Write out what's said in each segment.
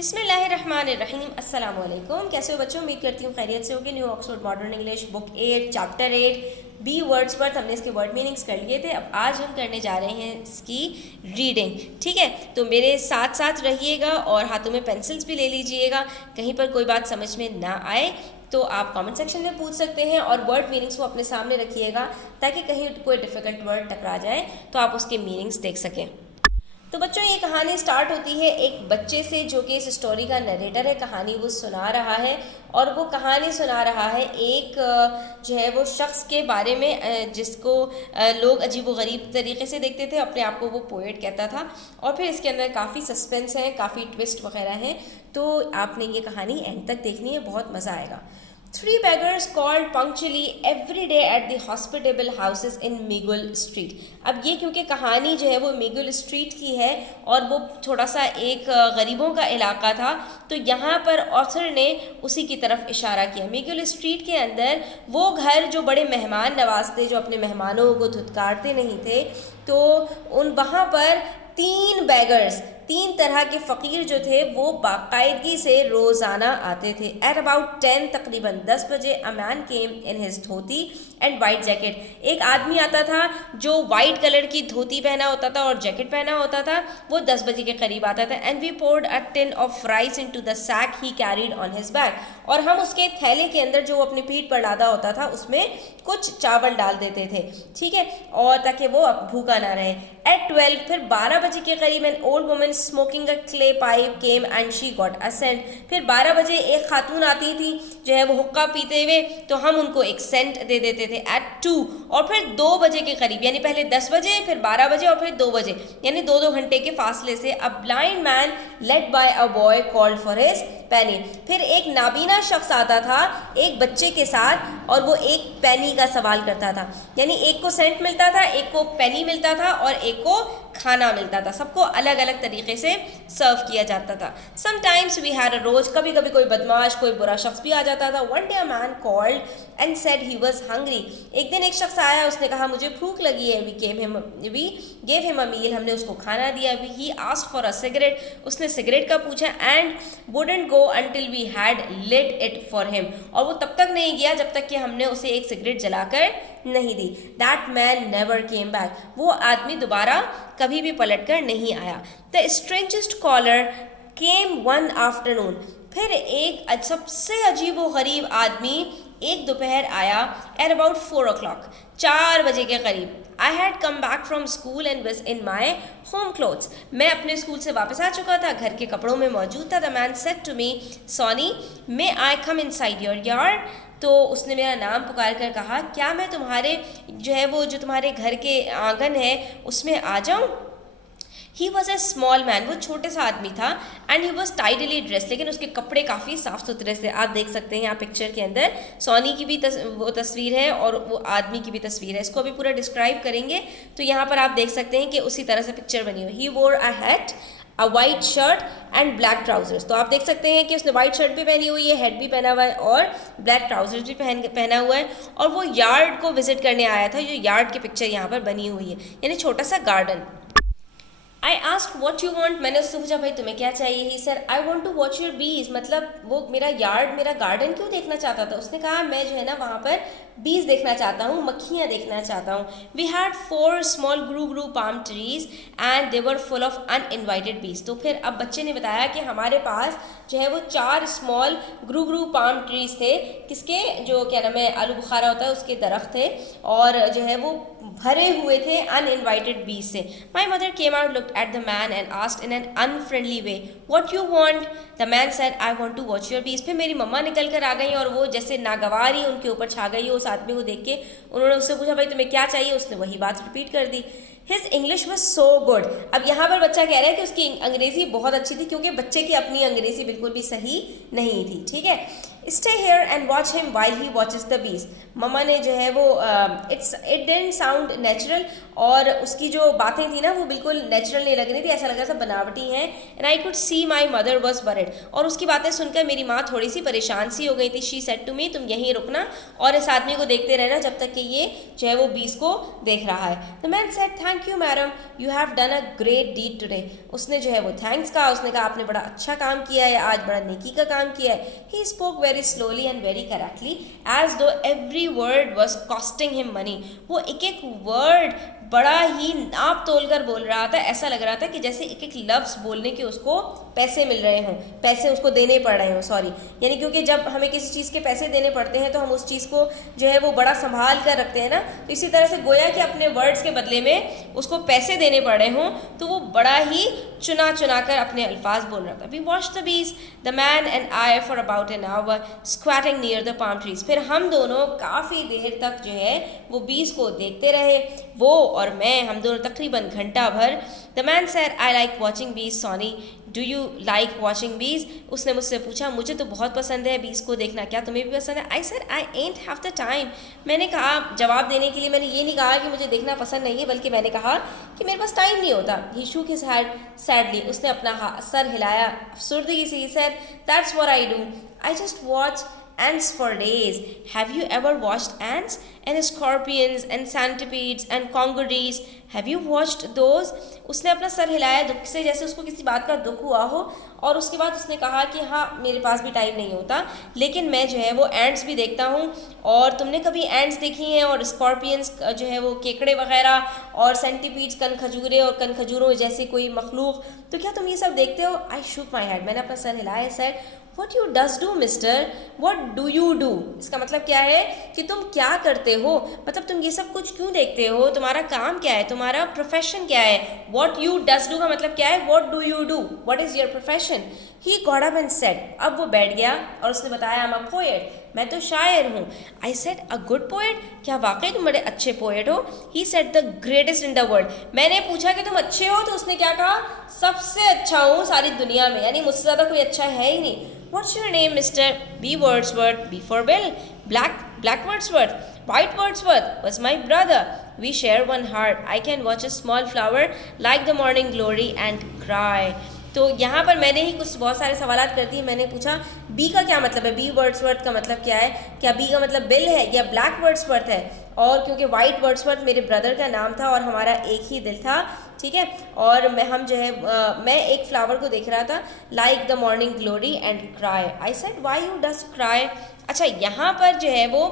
बिस्मिल्लाहिर्रहमानिर्रहीम। अस्सलाम वालेकुम। कैसे हो बच्चों? उम्मीद करती हूँ खैरियत से होगी। New Oxford modern English book 8 chapter 8 B words पर हमने इसके वर्ड मीनिंग्स कर लिए थे। अब आज हम करने जा रहे हैं इसकी रीडिंग। ठीक है, तो मेरे साथ साथ रहिएगा और हाथों में पेंसिल्स भी ले लीजिएगा। कहीं पर कोई बात समझ में ना आए तो आप कमेंट सेक्शन में पूछ सकते हैं और वर्ड मीनिंग्स को अपने सामने रखिएगा ताकि कहीं कोई डिफ़िकल्ट वर्ड टकरा जाए तो आप उसके मीनिंग्स देख सकें। तो बच्चों, ये कहानी स्टार्ट होती है एक बच्चे से जो कि इस स्टोरी का नरेटर है। कहानी वो सुना रहा है और वो कहानी सुना रहा है एक जो है वो शख्स के बारे में जिसको लोग अजीब व गरीब तरीके से देखते थे। अपने आप को वो पोएट कहता था और फिर इसके अंदर काफ़ी सस्पेंस है, काफ़ी ट्विस्ट वगैरह हैं। तो आपने ये कहानी एंड तक देखनी है, बहुत मज़ा आएगा। 3 beggars called punctually every day at the hospitable houses in Miguel Street। अब ये क्योंकि कहानी जो है वो मिगुल स्ट्रीट की है और वो थोड़ा सा एक गरीबों का इलाका था, तो यहाँ पर ऑथर ने उसी की तरफ इशारा किया। मिगुल स्ट्रीट के अंदर वो घर जो बड़े मेहमान नवाजते, जो अपने मेहमानों को धुतकारते नहीं थे, तो वहाँ पर 3 बेगर्स, 3 तरह के फ़कीर जो थे वो बाकायदगी से रोज़ाना आते थे। एट अबाउट 10, तकरीबन 10 बजे, a man came in his dhoti and white jacket. एक आदमी आता था जो वाइट कलर की धोती पहना होता था और जैकेट पहना होता था। वो 10 बजे के करीब आता था। And we poured a tin of rice into the sack he carried on his back. और हम उसके थैले के अंदर जो अपनी पीठ पर लादा होता था उसमें कुछ चावल डाल देते थे, ठीक है, और ताकि वो भूखा ना रहे। एट 12, फिर 12 बजे के करीब, an old woman smoking a clay pipe came and she got a cent. फिर 12 बजे एक खातून आती थी जो है वो हुक्का पीते हुए, तो हम उनको एक सेंट दे देते थे। एट 2, और फिर 2 बजे के करीब, यानी पहले 10 बजे, फिर 12 बजे और फिर 2 बजे, यानी 2-2 घंटे के फासले से, a blind man led by a boy called for his पैनी। फिर एक नाबीना शख्स आता था एक बच्चे के साथ और वो एक पैनी का सवाल करता था, यानी एक को सेंट मिलता था, एक को पैनी मिलता था और एक को खाना मिलता था। सबको अलग अलग तरीके से सर्व किया जाता था। समटाइम्स वी हैड अ रोज, कभी कभी कोई बदमाश, कोई बुरा शख्स भी आ जाता था। One day a man called and said he was hungry. एक दिन एक शख्स आया, उसने कहा मुझे भूख लगी है। We gave him a meal, हमने उसको खाना दिया। He asked for a cigarette, उसने सिगरेट का पूछा। And wouldn't go until we had lit it for him, और वो तब तक नहीं गया जब तक कि हमने उसे एक सिगरेट जलाकर नहीं दी। That man never came back, वो आदमी दोबारा कभी भी पलट कर नहीं आया। The strangest caller came one afternoon, फिर एक सबसे अजीब व गरीब आदमी एक दोपहर आया। एट अबाउट 4 o'clock, 4 बजे के करीब। I had come back from school and was in my home clothes, मैं अपने स्कूल से वापस आ चुका था, घर के कपड़ों में मौजूद था। The man said to me, sonny may I come inside your yard, तो उसने मेरा नाम पुकार कर कहा, क्या मैं तुम्हारे जो है वो जो तुम्हारे घर के आंगन है उसमें आ जाऊं? He was a small man, वो छोटे सा आदमी था। And he was tidally dress, लेकिन उसके कपड़े काफ़ी साफ सुथरे से। आप देख सकते हैं यहाँ पिक्चर के अंदर सोनी की भी वो तस्वीर है और वो आदमी की भी तस्वीर है। इसको अभी पूरा डिस्क्राइब करेंगे तो यहाँ पर आप देख सकते हैं कि उसी तरह से पिक्चर बनी हुई। ही वोर अ hat, a white shirt and black trousers, तो आप देख सकते हैं कि उसने वाइट शर्ट भी पहनी हुई है, हेड भी पहना हुआ है और ब्लैक ट्राउजर्स भी पहना हुआ है। और वो यार्ड को विजिट करने आया था। जो यार्ड की पिक्चर यहाँ पर बनी हुई है, यानी छोटा सा garden. I ask what you want, मैंने उससे पूछा भाई तुम्हें क्या चाहिए। He sir I want to watch your bees, मतलब वो मेरा यार्ड, मेरा गार्डन क्यों देखना चाहता था। उसने कहा मैं जो है ना वहाँ पर बीज देखना चाहता हूँ, मक्खियाँ देखना चाहता हूँ। We had 4 small grew palm trees and they were full of uninvited bees. तो फिर अब बच्चे ने बताया कि हमारे पास जो है वो 4 स्मॉल ग्रू पाम ट्रीज थे, किसके, जो क्या नाम है, आलू बुखारा होता है उसके दरख्त थे, और जो है वो भरे हुए थे अनइन्वाइटेड बीज से। My mother came out, looked at the man and asked in an unfriendly way, what you want? The man said, I want to watch your bees। फिर मेरी मम्मा निकल कर आ गई और वो जैसे नागवारी उनके ऊपर छा गई उस आदमी को देख के। उन्होंने उससे पूछा भाई तुम्हें क्या चाहिए, उसने वही बात रिपीट कर दी। His English was so good, अब यहाँ पर बच्चा कह रहा है कि उसकी अंग्रेज़ी बहुत अच्छी थी, क्योंकि बच्चे की अपनी अंग्रेज़ी बिल्कुल भी सही नहीं थी, ठीक है। Stay here and watch him while he watches the bees, मम्मा ने जो है वो इट डिडंट साउंड नेचुरल, और उसकी जो बातें थी ना वो बिल्कुल नेचुरल नहीं लग रही थी, ऐसा लग रहा था बनावटी हैं। And I could see my mother was worried, और उसकी बातें सुनकर मेरी माँ थोड़ी सी परेशान सी हो गई थी। शी सेड टू मी, तुम यहीं रुकना और इस आदमी को देखते रहना जब तक कि ये जो है वो बीज को देख रहा है। The man said thank you madam, you have done a great deed today. उसने जो है वो थैंक्स कहा, उसने कहा आपने बड़ा अच्छा काम किया है, आज बड़ा नेकी का काम किया है। He spoke very slowly and very correctly as though every word was costing him money. वो एक एक वर्ड बड़ा ही नाप तोल कर बोल रहा था, ऐसा लग रहा था कि जैसे एक एक लफ्ज़ बोलने के उसको पैसे मिल रहे हों, पैसे उसको देने पड़ रहे हों, सॉरी। यानी क्योंकि जब हमें किसी चीज़ के पैसे देने पड़ते हैं तो हम उस चीज़ को जो है वो बड़ा संभाल कर रखते हैं ना, तो इसी तरह से गोया कि अपने वर्ड्स के बदले में उसको पैसे देने पड़ रहे हों, तो वो बड़ा ही चुना चुना कर अपने अल्फाज बोल रहा था। We watch the bees the man and I for about an hour squatting near the palm trees. फिर हम दोनों काफ़ी देर तक जो है वो बीज को देखते रहे, वो और मैं, हम दोनों तकरीबन घंटा भर। The man said I like watching bees sonny, do you like watching bees. उसने मुझसे पूछा मुझे तो बहुत पसंद है बीज को देखना, क्या तुम्हें भी पसंद है। I said I ant have the time. मैंने कहा जवाब देने के लिए मैंने ये नहीं कहा कि मुझे देखना पसंद नहीं है, बल्कि मैंने कहा कि मेरे पास टाइम नहीं होता। ही शूक हिज हेड सैडली। उसने अपना सर हिलाया अफसुर्दगी से। He said that's what I do, I just watch ants for days. Have you ever watched ants and scorpions and centipedes and congeries? Have you watched those? उसने अपना sir हिलाया दुख से, जैसे उसको किसी बात का दुख हुआ हो, और उसके बाद उसने कहा कि हाँ मेरे पास भी टाइम नहीं होता, लेकिन मैं जो है वो एंट्स भी देखता हूँ। और तुमने कभी एंट्स देखी हैं, और स्कॉर्पियंस जो है वो केकड़े वगैरह, और सेंटीपीड्स कन खजूरे और कन खजूरों जैसी कोई मखलूक, तो क्या तुम ये सब देखते हो। आई शुक माई हेड। मैंने अपना सर हिलाया। Sir What you does do mister? What do you do? इसका मतलब क्या है कि तुम क्या करते हो, मतलब तुम ये सब कुछ क्यों देखते हो, तुम्हारा काम क्या है, तुम्हारा प्रोफेशन क्या है। What you does do का मतलब क्या है, What do you do? What is your profession? He got up and said, अब वो बैठ गया और उसने बताया I'm a poet, मैं तो शायर हूँ। I said a good poet? क्या वाकई तुम बड़े अच्छे पोएट हो। He said the greatest in the world। मैंने पूछा कि तुम अच्छे हो, तो उसने क्या कहा, सबसे अच्छा हूँ सारी दुनिया में, यानी मुझसे ज़्यादा कोई अच्छा है ही नहीं। What's your name, Mr. B. Wordsworth? B for Bill. Black Wordsworth. White Wordsworth was my brother. We share one heart. I can watch a small flower like the morning glory and cry. तो यहाँ पर मैंने ही कुछ बहुत सारे सवालात कर दिए। मैंने पूछा बी का क्या मतलब है, बी वर्ड्सवर्थ का मतलब क्या है, क्या बी का मतलब बिल है या ब्लैक वर्ड्सवर्थ है। और क्योंकि वाइट वर्ड्सवर्थ मेरे ब्रदर का नाम था और हमारा एक ही दिल था, ठीक है। और हम जो है मैं एक फ्लावर को देख रहा था, like the morning glory and cry. I said why you dust cry. अच्छा, यहाँ पर जो है वो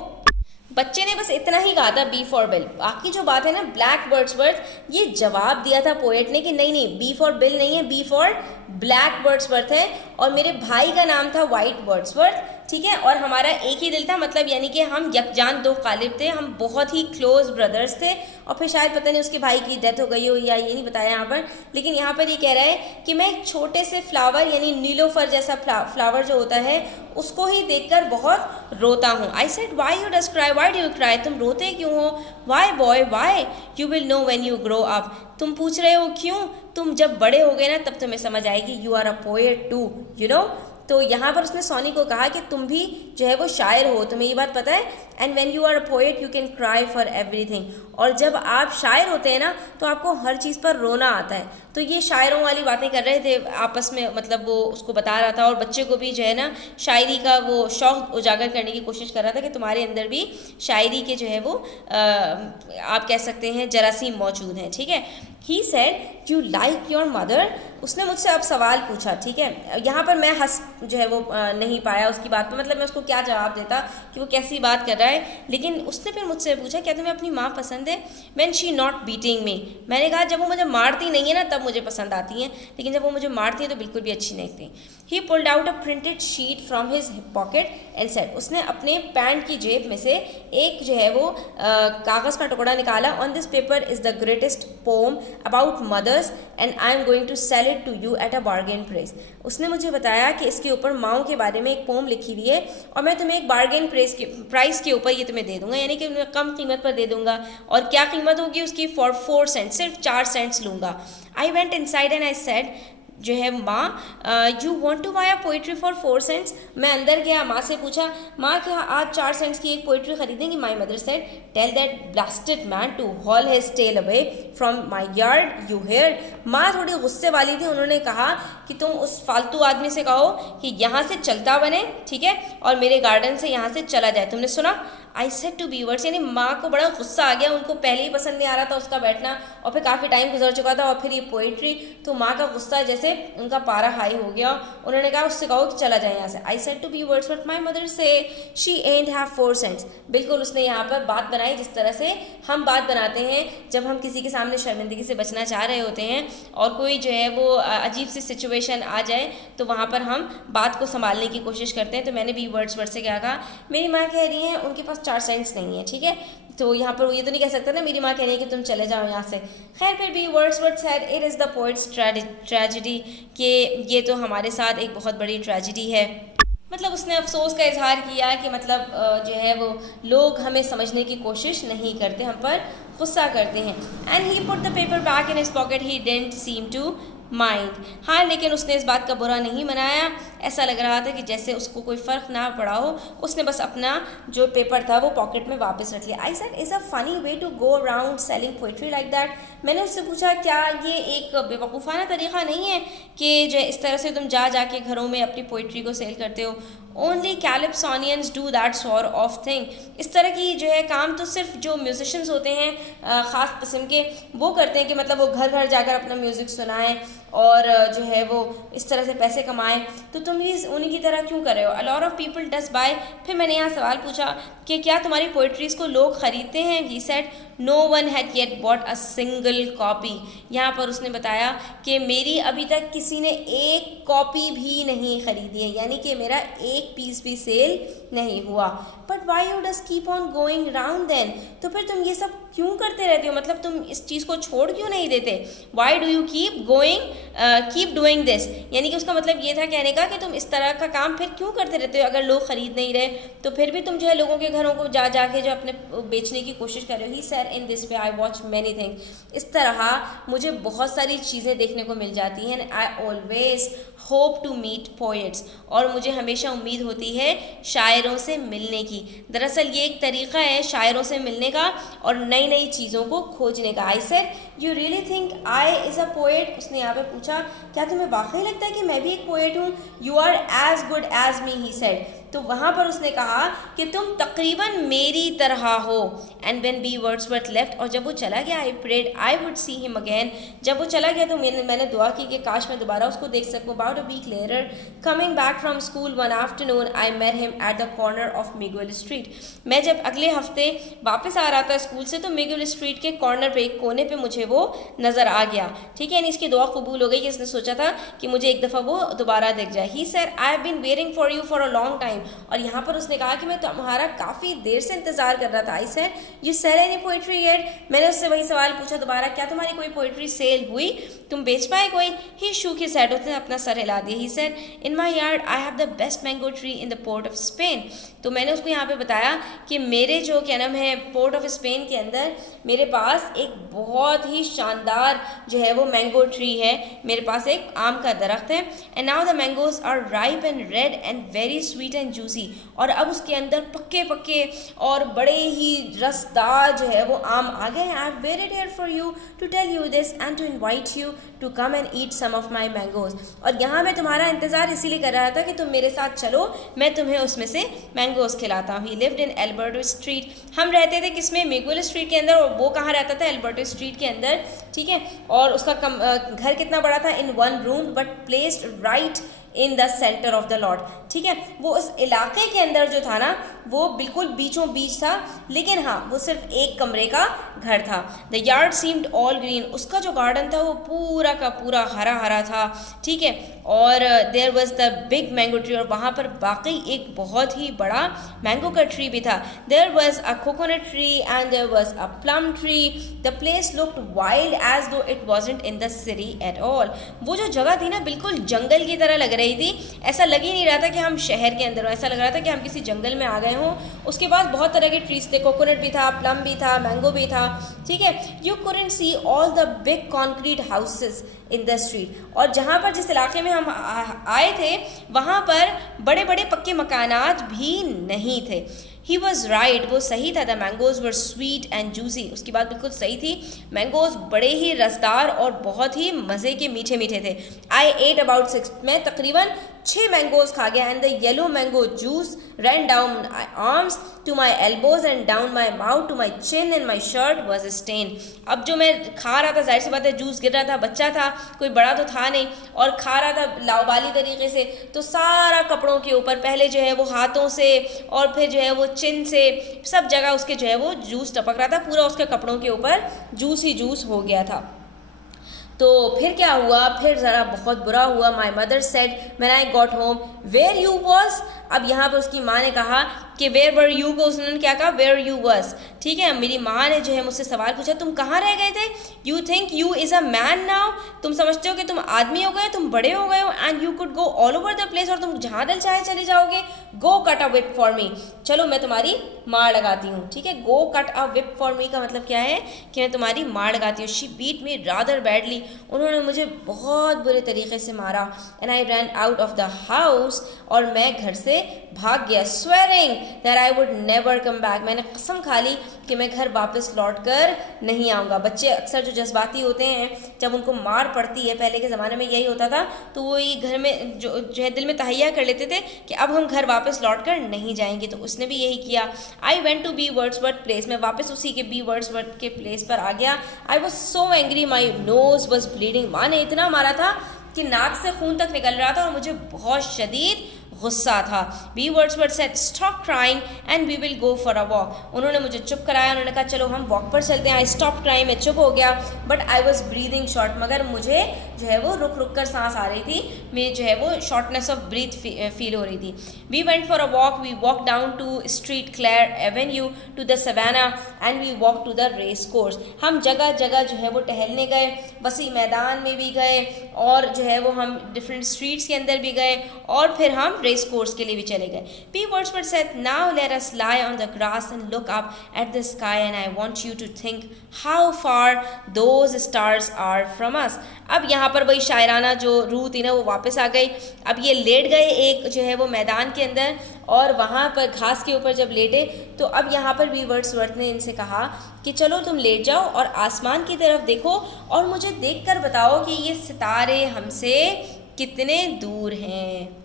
बच्चे ने बस इतना ही कहा था बी फॉर बिल। बाकी जो बात है ना ब्लैक वर्ड्सवर्थ, ये जवाब दिया था पोएट ने कि नहीं नहीं बी फॉर बिल नहीं है, बी फॉर ब्लैक वर्ड्सवर्थ है। और मेरे भाई का नाम था वाइट वर्ड्सवर्थ, ठीक है। और हमारा एक ही दिल था, मतलब यानी कि हम यकजान दो कालिब थे, हम बहुत ही क्लोज ब्रदर्स थे। और फिर शायद पता नहीं उसके भाई की डेथ हो गई हो या ये नहीं बताया यहाँ पर, लेकिन यहाँ पर ये कह रहा है कि मैं एक छोटे से फ्लावर यानी नीलोफर जैसा फ्लावर जो होता है उसको ही देखकर बहुत रोता हूँ। I said why you dust cry, why do you cry, तुम रोते क्यों हो। Why boy why, you will know when you grow up, तुम पूछ रहे हो क्यों, तुम जब बड़े हो गए ना तब तुम्हें समझ आएगी। You are a poet too, you know. तो यहाँ पर उसने सोनी को कहा कि तुम भी जो है वो शायर हो, तुम्हें ये बात पता है। And when you are a poet you can cry for everything. और जब आप शायर होते हैं ना तो आपको हर चीज़ पर रोना आता है। तो ये शायरों वाली बातें कर रहे थे आपस में, मतलब वो उसको बता रहा था और बच्चे को भी जो है ना शायरी का वो शौक़ उजागर करने की कोशिश कर रहा था कि तुम्हारे अंदर भी शायरी के जो है वो आप कह सकते हैं जरासीम मौजूद हैं, ठीक है। He said you like your mother. उसने मुझसे अब सवाल पूछा, ठीक है। यहाँ पर मैं हंस जो है वो नहीं पाया उसकी बात पर, मतलब मैं उसको क्या जवाब देता कि वो कैसी बात कर रहा है। लेकिन उसने फिर मुझसे पूछा क्या तुम्हें अपनी माँ पसंद है। व्हेन शी नॉट बीटिंग मी, मैंने कहा जब वो मुझे मारती नहीं है ना तब मुझे पसंद आती हैं, लेकिन जब वो मुझे मारती है तो बिल्कुल भी अच्छी नहीं लगती। ही pulled out a printed sheet from his pocket and said, उसने अपने पैंट की जेब में से एक जो है वो कागज़ का टुकड़ा निकाला। On this paper is the greatest poem about mothers and I am going to sell it to you at a bargain price. उसने मुझे बताया कि इसके ऊपर माओं के बारे में एक पोम लिखी हुई है और मैं तुम्हें एक बार्गेन प्राइस के ऊपर ये तुम्हें दे दूंगा, यानी कि मैं कम कीमत पर दे दूंगा। और क्या कीमत होगी उसकी, फॉर 4 सेंट, सिर्फ 4 सेंट्स लूँगा। I went inside and I said जो है माँ you want to buy a poetry for 4 cents. मैं अंदर गया, माँ से पूछा माँ क्या आज 4 सेंट्स की एक पोइट्री खरीदेंगी। My mother said tell that blasted man to haul his tail away from my yard you hear. माँ थोड़ी गुस्से वाली थी, उन्होंने कहा कि तुम उस फालतू आदमी से कहो कि यहाँ से चलता बने, ठीक है, और मेरे गार्डन से यहाँ से चला जाए। तुमने सुना। I said to B words, यानी माँ को बड़ा गुस्सा आ गया, उनको पहले ही पसंद नहीं आ रहा था उसका बैठना और फिर काफ़ी टाइम गुजर चुका था और फिर ये पोइट्री, तो माँ का गुस्सा जैसे उनका पारा हाई हो गया। उन्होंने कहा उससे कहो कि चला जाए यहाँ से। I said to B words but my mother से शी एंड हैव 4 cents। बिल्कुल उसने यहाँ पर बात बनाई जिस तरह से हम बात बनाते हैं जब हम किसी के सामने शर्मिंदगी से बचना चाह रहे होते हैं और कोई जो है वो अजीब सी सिचुएशन आ जाए तो वहाँ पर हम बात को संभालने की कोशिश करते हैं। तो मैंने बी वर्ड्स वर्ड से क्या कहा, मेरी माँ कह रही है उनके पास 4 cents नहीं है, ठीक है। तो यहाँ पर ये तो नहीं कह सकता ना मेरी माँ कह रही है कि तुम चले जाओ यहाँ से। खैर फिर B words word said it is the poet's tragedy, कि ये तो हमारे साथ एक बहुत बड़ी ट्रेजेडी है। मतलब उसने अफसोस का इजहार किया कि मतलब जो है वो लोग हमें समझने की कोशिश नहीं करते, हम पर गुस्सा करते हैं। And he put the paper back in his pocket, he didn't seem to mind. हाँ, लेकिन उसने इस बात का बुरा नहीं मनाया, ऐसा लग रहा था कि जैसे उसको कोई फ़र्क ना पड़ा हो। उसने बस अपना जो पेपर था वो पॉकेट में वापस रख लिया। I said is a funny way to go around selling poetry like that. मैंने उससे पूछा क्या ये एक बेवकूफ़ाना तरीक़ा नहीं है कि जो इस तरह से तुम जा के घरों में अपनी पोइट्री को सेल करते हो। Only calypsonians do that sort of thing. इस तरह की जो है काम तो सिर्फ जो म्यूजिशियंस होते हैं ख़ास किस्म के वो करते हैं कि मतलब वो घर घर जाकर अपना म्यूज़िक सुनाएं और जो है वो इस तरह से पैसे कमाएं। तो तुम भी उन्हीं की तरह क्यों कर रहे हो? A lot of people does buy. फिर मैंने यहाँ सवाल पूछा कि क्या तुम्हारी पोइट्रीज़ को लोग ख़रीदते हैं? He said no one had yet bought a single copy. यहाँ पर उसने बताया कि मेरी अभी तक किसी ने एक कॉपी भी नहीं ख़रीदी है, यानी कि मेरा एक पीस भी सेल नहीं हुआ। But why you does keep on going round then? तो फिर तुम ये सब क्यों करते रहते हो, मतलब तुम इस चीज़ को छोड़ क्यों नहीं देते? Y do you keep going keep doing this, यानी कि उसका मतलब ये था कहने का कि तुम इस तरह का काम फिर क्यों करते रहते हो? अगर लोग ख़रीद नहीं रहे तो फिर भी तुम जो है लोगों के घरों को जा के जो अपने बेचने की कोशिश कर रहे हो। He said in this way I watch many things. इस तरह मुझे बहुत सारी चीज़ें देखने को मिल जाती हैं। I always hope to meet poets, और मुझे हमेशा उम्मीद होती है शायरों से मिलने की। दरअसल ये एक तरीक़ा है शायरों से मिलने का और नई नई चीज़ों को खोजने का। आई said you really think I is a poet? उसने यहाँ पे पूछा क्या तुम्हें वाकई लगता है कि मैं भी एक पोएट हूँ? You are as good as me, he said. तो वहाँ पर उसने कहा कि तुम तकरीबन मेरी तरह हो। And when B Wordsworth left, और जब वो चला गया, I prayed I would see him again. जब वो चला गया तो मैंने दुआ की कि काश मैं दोबारा उसको देख सकूँ। About a week later coming back from school one afternoon I met him at the corner of Miguel Street. मैं जब अगले हफ्ते वापस आ रहा था स्कूल से तो मिगुएल स्ट्रीट के कॉर्नर पे, एक कोने पे मुझे वो नज़र आ गया। ठीक है, यानी इसकी दुआ कबूल हो गई कि इसने सोचा था कि मुझे एक दफ़ा वो दोबारा दिख जाए। He said I have been waiting for you for a long time. और यहाँ पर उसने कहा कि मैं तुम्हारा काफ़ी देर से इंतज़ार कर रहा था। I said you sell any poetry yet? मैंने उससे वही सवाल पूछा दोबारा, क्या तुम्हारी कोई पोइट्री सेल हुई, तुम बेच पाए कोई? ही शूक हिज हेड, उसने अपना सर हिला दिया। He said in my yard I have the best mango tree in the port of Spain. तो मैंने उसको यहाँ पे बताया कि मेरे जो क्या नाम है पोर्ट ऑफ स्पेन के अंदर मेरे पास एक बहुत ही शानदार जो है वो मैंगो ट्री है, मेरे पास एक आम का दरख्त है। And now the mangoes are ripe and red and very sweet and juicy. और अब उसके अंदर पक्के पक्के और बड़े ही रसदार जो है वो आम आ गए हैं। I have waited here for you to tell you this and to invite you to come and eat some of my mangoes. और यहाँ मैं तुम्हारा इंतज़ार इसीलिए कर रहा था कि तुम मेरे साथ चलो, मैं तुम्हें उसमें से मैंगोज खिलाता हूँ। ही लिव्ड इन एल्बर्टो स्ट्रीट। हम रहते थे किसमें? मिगुएल स्ट्रीट के अंदर, और वो कहाँ रहता था? एल्बर्टो स्ट्रीट के अंदर। ठीक है, और उसका घर कितना बड़ा था? In one room but placed right in the centre of the lot. ठीक है, वो उस इलाके के अंदर जो था ना वो बिल्कुल बीचों बीच था, लेकिन हाँ वो सिर्फ एक कमरे का घर था। The yard seemed all green. उसका जो गार्डन था वो पूरा का पूरा हरा हरा था। ठीक है, और there was the big mango tree, और वहाँ पर वाकई एक बहुत ही बड़ा मैंगो का ट्री भी था। There was a coconut tree and there was a plum tree. The place looked wild as though it wasn't in the city at all. वो जो जगह थी ना बिल्कुल जंगल की तरह लग रही थी, ऐसा लग ही नहीं रहा था कि हम शहर के अंदर हो, ऐसा लग रहा था कि हम किसी जंगल में आ गए हों। उसके बाद बहुत तरह के ट्रीज थे, कोकोनट भी था, प्लम भी था, मैंगो भी था। ठीक है, you couldn't see all the big concrete houses in the street. और जहाँ पर जिस इलाके में हम आए थे वहाँ पर बड़े बड़े पक्के मकानात भी नहीं थे। ही वॉज राइट, वो सही था। The mangoes were sweet and juicy. उसकी बात बिल्कुल सही थी, मैंगोज बड़े ही रसदार और बहुत ही मज़े के मीठे मीठे थे। आई एट अबाउट 6, मैं तकरीबन 6 मैंगोज खा गया and the yellow mango juice ran down my arms to my elbows and down my mouth to my chin and my shirt was stain. अब जो मैं खा रहा था, जाहिर सी बात है जूस गिर रहा था, बच्चा था, कोई बड़ा तो था नहीं, और खा रहा था लावाली तरीके से, तो सारा कपड़ों के ऊपर पहले जो है वो हाथों से और फिर जो है वो चिन से सब जगह उसके जो है वो जूस टपक रहा था, पूरा उसके कपड़ों के ऊपर जूस ही जूस हो गया था। तो फिर क्या हुआ, फिर ज़रा बहुत बुरा हुआ। My mother said when I got home where you was. अब यहाँ पर उसकी माँ ने कहा कि वेयर वर यू को उसने क्या कहा, वेयर यू वॉज। ठीक है, मेरी माँ ने जो है मुझसे सवाल पूछा, तुम कहाँ रह गए थे। You think you is a man now, तुम समझते हो कि तुम आदमी हो गए, तुम बड़े हो गए हो, and you could go all over the place, और तुम जहाँ दिल चाहे चले जाओगे। Go cut a whip for me, चलो मैं तुम्हारी मार लगाती हूँ। ठीक है, go cut a whip for me का मतलब क्या है कि मैं तुम्हारी मार लगाती हूँ। She beat me rather badly, उन्होंने मुझे बहुत बुरे तरीके से मारा। And I ran out of the house, और मैं घर से भाग गया। Swearing that I would never come back, मैंने कसम खा ली कि मैं घर वापस लौट कर नहीं आऊँगा। बच्चे अक्सर जो जज्बाती होते हैं, जब उनको मार पड़ती है, पहले के ज़माने में यही होता था, तो वो ये घर में जो है दिल में तहैया कर लेते थे कि अब हम घर वापस लौट कर नहीं जाएंगे। तो उसने भी यही किया। I went to B Wordsworth place, मैं वापस उसी के बी वर्ड्सवर्थ के प्लेस पर आ गया। I was so angry, my nose was bleeding, माँ ने इतना मारा था कि नाक से खून तक निकल रहा था और मुझे बहुत शदीद गुस्सा था। B Wordsworth said stop crying and we will go for a walk, उन्होंने मुझे चुप कराया, उन्होंने कहा चलो हम वॉक पर चलते हैं। आई स्टॉप क्राइंग, मैं चुप हो गया, but I was breathing short, मगर मुझे जो है वो रुक रुक कर सांस आ रही थी, मेरी जो है वो शॉर्टनेस ऑफ ब्रीथ फील हो रही थी। We went for a walk, we walk down to street Clair Avenue to the Savannah and we walk to the race course, हम जगह जगह जो है वो टहलने गए, वसी मैदान में भी गए और जो है वो हम डिफरेंट स्ट्रीट्स के अंदर भी गए और फिर हम रेस कोर्स के लिए भी चले गए। P. Wordsworth said, now let us lie on the grass and look up at the sky and I want you to think how far those stars are from us. अब यहाँ पर वही शायराना जो रूह थी ना वो वापस आ गई। अब ये लेट गए एक जो है वो मैदान के अंदर और वहाँ पर घास के ऊपर जब लेटे तो अब यहाँ पर भी वर्ड्सवर्थ ने इनसे कहा कि चलो तुम लेट जाओ और आसमान की तरफ देखो और मुझे देखकर बताओ कि ये सितारे हमसे कितने दूर हैं।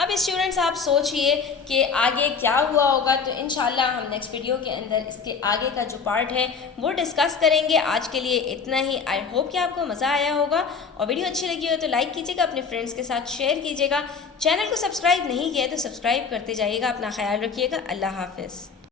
अब स्टूडेंट्स आप सोचिए कि आगे क्या हुआ होगा, तो इंशाल्लाह हम नेक्स्ट वीडियो के अंदर इसके आगे का जो पार्ट है वो डिस्कस करेंगे। आज के लिए इतना ही। आई होप कि आपको मज़ा आया होगा और वीडियो अच्छी लगी हो तो लाइक कीजिएगा, अपने फ्रेंड्स के साथ शेयर कीजिएगा। चैनल को सब्सक्राइब नहीं किया तो सब्सक्राइब करते जाइएगा। अपना ख्याल रखिएगा। अल्लाह हाफ़िज़।